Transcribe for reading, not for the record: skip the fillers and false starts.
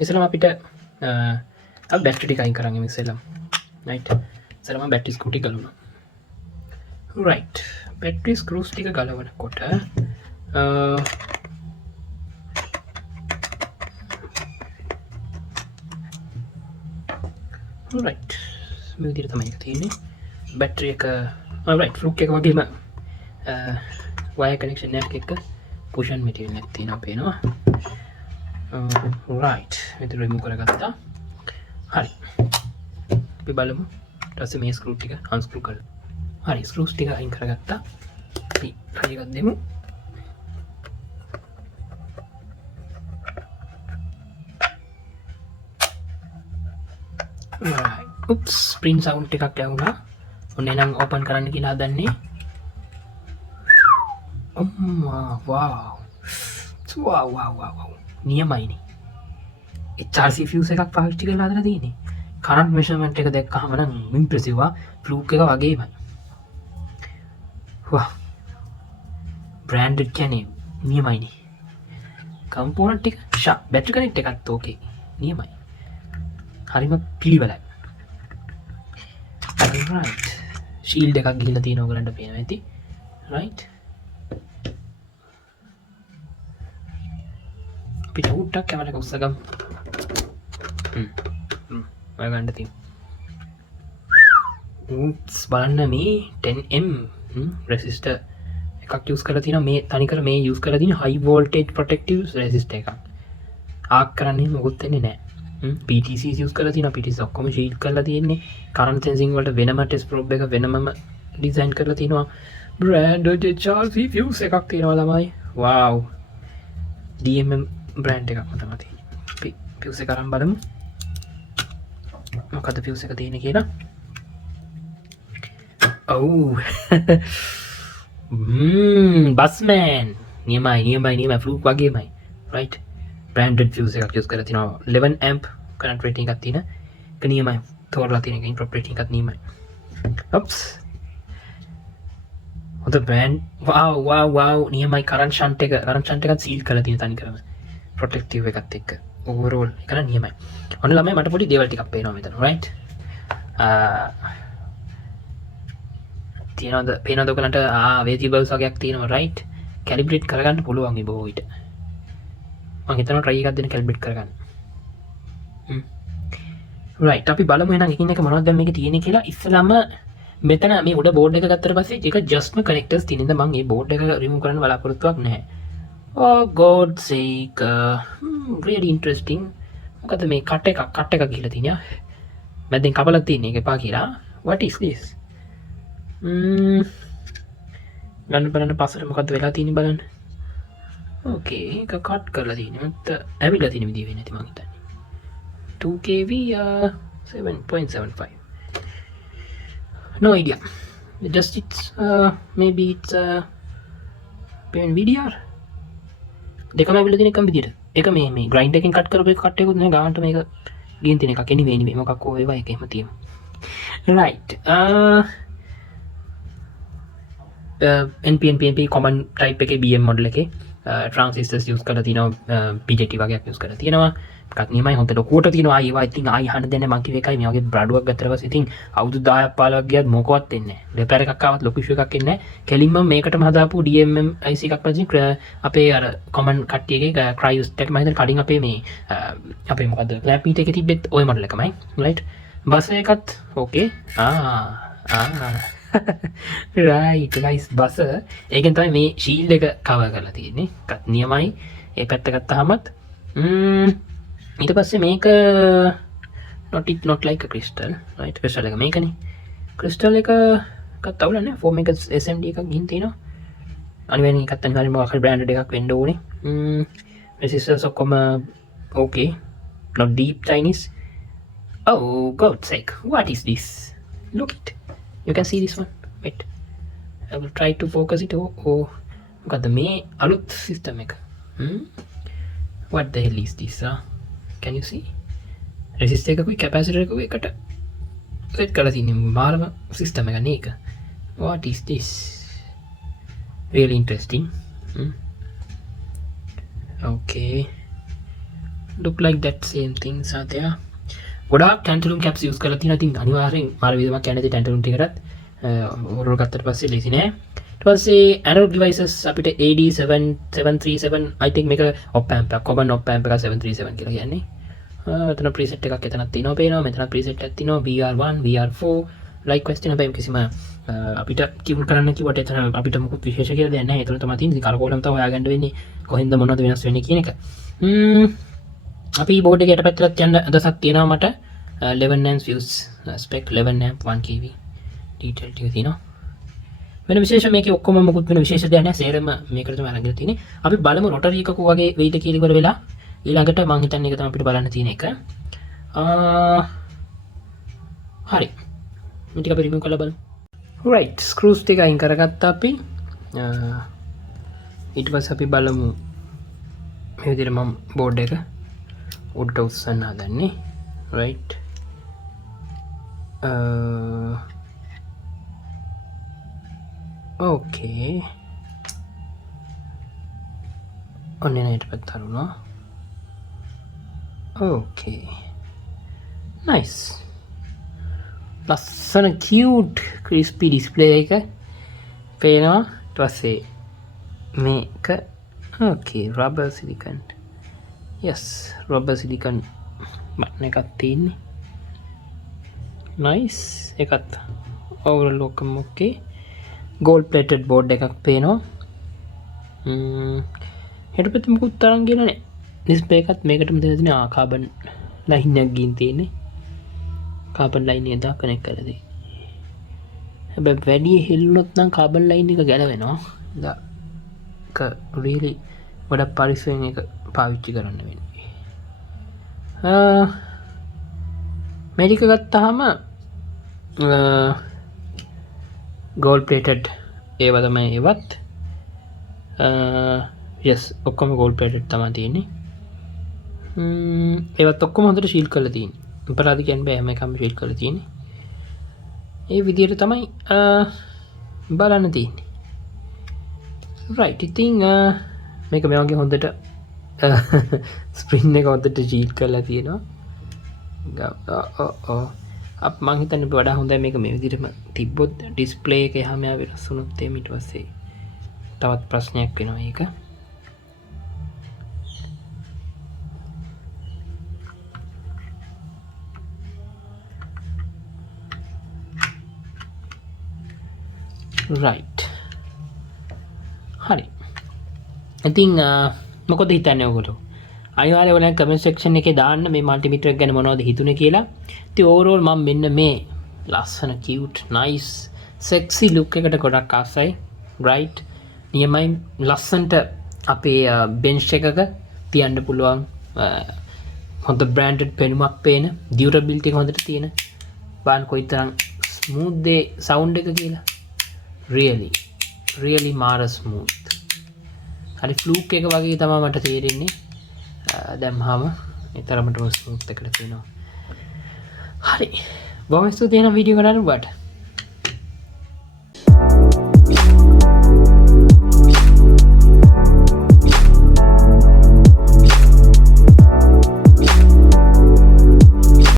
ඉස්සෙල්ලාම අපිට බැටරි ටික අයින් කරගන්න ඉස්සෙල්ලාම right ඉස්සෙල්ලාම බැටරි ස්ක්‍රූ ටික ගලවනවා right බැටරි ස්ක්‍රූස් ටික ගලවනකොට right මේ විදිහට තමයි තියෙන්නේ බැටරි එක right ෆ්ලුක් එක වගේම wire connection එකක් එක්ක cushion material එකක් තියෙනවා පේනවා right මෙතන remove කරගත්තා හරි අපි බලමු ඊට පස්සේ මේ ස්ක්‍රූ ටික unscrew කරලා හරි ස්ක්‍රූස් ටික අයින් කරගත්තා අපි try එකක් දෙමු right oops spring sound එකක් ඇහුණා ඔන්න එහෙනම් open කරන්න කියලා හදන්නේ wow නියමයිනේ HRC fuse එකක් පාවිච්චි කරලා හදලා තියෙන්නේ current measurement එක දැක්කහම නම් impressive ආ fluke එක වගේමයි wow branded කියන්නේ නියමයිනේ component එක sharp battery connect එකත් okay නියමයි හරිම පිළිවෙලයි right shield එකක් ගිහිල්ලා තියෙනවා ඔයගලන්ට පේනවා ඇති right අපි චුට්ටක් කැමරා එක උස්සගමු ඔයගලන්ට තියෙනවා බලන්න මේ 10M resistor එකක් use කරලා තියෙනවා මේ තනිකර මේ use කරලා තියෙන high voltage protective resistor එකක් ආක් කරන්නේ මොකුත් වෙන්නේ නැහැ PTCs use කරලා තියෙනවා PTCs ඔක්කොම shield කරලා තියෙන්නේ current sensing වලට වෙනම test probe එක වෙනමම design කරලා තියෙනවා branded HRC fuse එකක් තියෙනවා ළමයි wow DMM brand එකක් තමයි තියෙන්නේ අපි fuse එක අරන් බලමු මොකද fuse එක තියෙන්නේ කියලා oh busman නියමයි fluke වගේමයි right branded fuse එකක් use කරලා තිනවා 11 amp current rating එකක් තියෙන එක නියමයි තෝරලා තියෙන එක input rating එකක් නියමයි oops ඔත brand wow නියමයි current shunt එකත් seal කරලා තියෙන තනි කරම protective එකත් එක්ක overall එක නම් නියමයි ඔන්න ළමයි මට පොඩි දේවල් ටිකක් පේනවා මෙතන right පේනවද ඔයගලන්ට variables වගේක් තියෙනවා right calibrate කරගන්න පුළුවන් මේ බොහෝ විට මම හිතනවා try එකක් දෙන්න calibrate කරගන්න right අපි බලමු එහෙනම් එකින් එක මොනවද දැන් මේකේ තියෙන්නේ කියලා ඉස්සලම මෙතන මේ උඩ board එක ගත්තට පස්සේ ඒක just connectors තියෙන ඉඳන් මම මේ board එක remove කරන්න බලාපොරොත්තුවක් නැහැ oh god sake really interesting මොකද මේ cut එකක් ගිහලා තියෙනවා මැදෙන් කපලා තියෙන එක එපා කියලා what is this බලන්න පස්සට මොකද්ද වෙලා තියෙන්නේ බලන්න okay ඒක කට් කරලා තියෙනවා මත ඇවිල්ලා තියෙන විදිය වෙන්නේ නැති මං හිතන්නේ 2kV 7.75 no idea just it's maybe it's payment VDR දෙකම ඇවිල්ලා තියෙන එකම විදියට එක මේ grind එකෙන් කට් කරපු එක කට් එකකුත් නේ ගානට මේක ගින් තියෙන එකක් anyway මොකක් හෝ ඒවා එක එහෙම තියෙනවා right NPNP common type එකේ BM model එකේ transistors use කරලා තියෙනවා BJT වගේක් use කරලා තියෙනවා එකක් නියමයි හොඳ ලොකුවට තියෙනවා ඒවා ඉතින් ආයි අහන්න දෙන්නේ මං කිව්ව එකයි මේ වගේ බ්‍රඩුවක් ගත්තට පස්සේ ඉතින් අවුරුදු 10ක් 15ක් ගියත් මොකවත් වෙන්නේ නැහැ රිපෙයාර් එකක් ආවත් ලොකු ඉෂුව එකක් එන්නේ නැහැ කෙලින්ම මේකටම හදාපු DMM IC එකක් වගේ අපේ අර common කට්ටියගේ cryos එක මම හිතන්නේ කලින් අපේ මේ අපේ මොකද්ද lab meet එකේ තිබෙත් ওই model එකමයි right බස් එකත් okay right guys බස ඒකෙන් තමයි මේ shield එක cover කරලා තියෙන්නේ එකත් නියමයි ඒ පැත්ත ගත්තාමත් ඊට පස්සේ මේක not like a crystal right crystal එක මේකනේ crystal එකත් අවුල නැහැ form එක SMD එකක් ගිහින් තියෙනවා අනිවාර්යෙන් එකත් අනිවාර්යෙන්ම මොකක් හරි branded එකක් වෙන්න ඕනේ resistors ඔක්කොම okay not deep Chinese oh god's sake what is this look it you can see this one wait I will try to focus it මොකද්ද මේ අලුත් system එක what the hell is this can you see resistor එකකුයි capacitor එකකුයි එකට set කරලා තියෙන මාරම system එකක් නේක what is this really interesting okay look like that same things are there. ගොඩාක් tantalum caps use කරලා තියෙනවා. ඉතින් අනිවාර්යෙන් මාර විදමක් කියන්නේ tantalum ටිකටත් ඕවරෝල් ගත්තට පස්සේ ලේසි නෑ. ඊට පස්සේ analog devices අපිට AD737 I think මේක op amp එක common op amp එක 737 කියලා කියන්නේ. මෙතන preset එකක් එතනක් තියෙනවා පේනවා. මෙතන preset එකක් තියෙනවා VR1 VR4 like question හැබැයි කිසිම අපිට කියුන් කරන්න කිව්වට එතන අපිට මොකුත් විශේෂ කියලා දෙයක් නැහැ. ඒතන තමයි තියෙන්නේ. ඉතින් කරකෝලම් තමයි හොයාගන්න වෙන්නේ. කොහෙන්ද මොනවද වෙනස් වෙන්නේ කියන එක. අපි බෝඩ් එකේ යටපැත්තට යන්න අදසක් තියෙනවා මට 11 amps fuse spec 11 amp 1 kV detail ටික තියෙනවා. වෙන විශේෂ මේකේ ඔක්කොම මොකුත් වෙන විශේෂ දෙයක් නැහැ. සේරම මේකට තමයි අරගෙන තියෙන්නේ. අපි බලමු රොටරි එකක වගේ වෙයිද කියලා ඉවර වෙලා ඊළඟට මම හිතන්නේ ඒක තමයි අපිට බලන්න තියෙන එක. හරි. මේ ටික අපි රිමූව් කරලා බලමු. right screws ටික අයින් කරගත්තා අපි. ඊට පස්සේ අපි බලමු මේ විදිහට මම බෝඩ් එක උඩට උස්සන්න හදන්නේ. right okay ඔන්නේ නේද පැත්තරුණා. okay nice ලස්සන cute crispy display එක පේනවා. ඊට පස්සේ මේක okay rubber silicone yes rubber silicone button එකක් තියෙන්නේ. nice එකත් overall ඔක්කොම okay gold plated board එකක් පේනවා. හෙට පැත්තේ මොකුත් තරම් ගියලා නැහැ. display එකත් මේකටම දෙන තියෙන carbon line එකක් ගින් තියෙන්නේ. carbon line එක දා connect කරලා දෙයි. හැබැයි වැඩි හෙල්ලුනොත් නම් carbon line එක ගැලවෙනවා. ඒක really වඩා පරිස්සමෙන් එක පාවිච්චි කරන්න වෙන්නේ. මේක ගත්තාම gold plated ඒව තමයි ඒවත් yes ඔක්කොම gold plated තමයි තියෙන්නේ. ඒවත් ඔක්කොම හොඳට ශීල්ඩ් කරලා තියෙන්නේ. අපරාධ කියන්නේ බෑ හැම එකම ශීල්ඩ් කරලා තියෙන්නේ. ඒ විදිහට තමයි බලන්න තියෙන්නේ. right ඉතින් මේක මේ වගේ හොඳට ස්ප්‍රින් එක හොඳට ශීල්ඩ් කරලා තියෙනවා. අප මං හිතන්නේ වඩා හොඳයි මේක මේ විදිහටම තිබ්බොත් ඩිස්ප්ලේ එක එහා මෙහා වෙනස් වුණොත් එමේ ඊට පස්සේ තවත් ප්‍රශ්නයක් වෙනවා ඒක. right හරි ඉතින් මොකද හිතන්නේ ඔයගොල්ලෝ? අනිවාර්යයෙන් ඔයාලා කමෙන්ට් සෙක්ෂන් එකේ දාන්න මේ මල්ටිමීටර් එක ගැන මොනවද හිතුනේ කියලා. ඉතින් ඕවරෝල් මම මෙන්න මේ ලස්සන cute nice sexy look එකට ගොඩක් ආසයි. right නියමයි ලස්සනට අපේ bench එකක තියන්න පුළුවන් හොඳ branded පෙනුමක් පේන durability එක හොඳට තියෙන බලන්න කොයිතරම් smooth ද sound එක කියලා. really මාර smooth. හරි fluke එක වගේ තමයි මට තේරෙන්නේ. දැම්මම ඒ තරමටම ස්මූත් එකට තියෙනවා. හරි. බොහොම ස්තුතියි වෙන වීඩියෝ කරන්න ඔබට.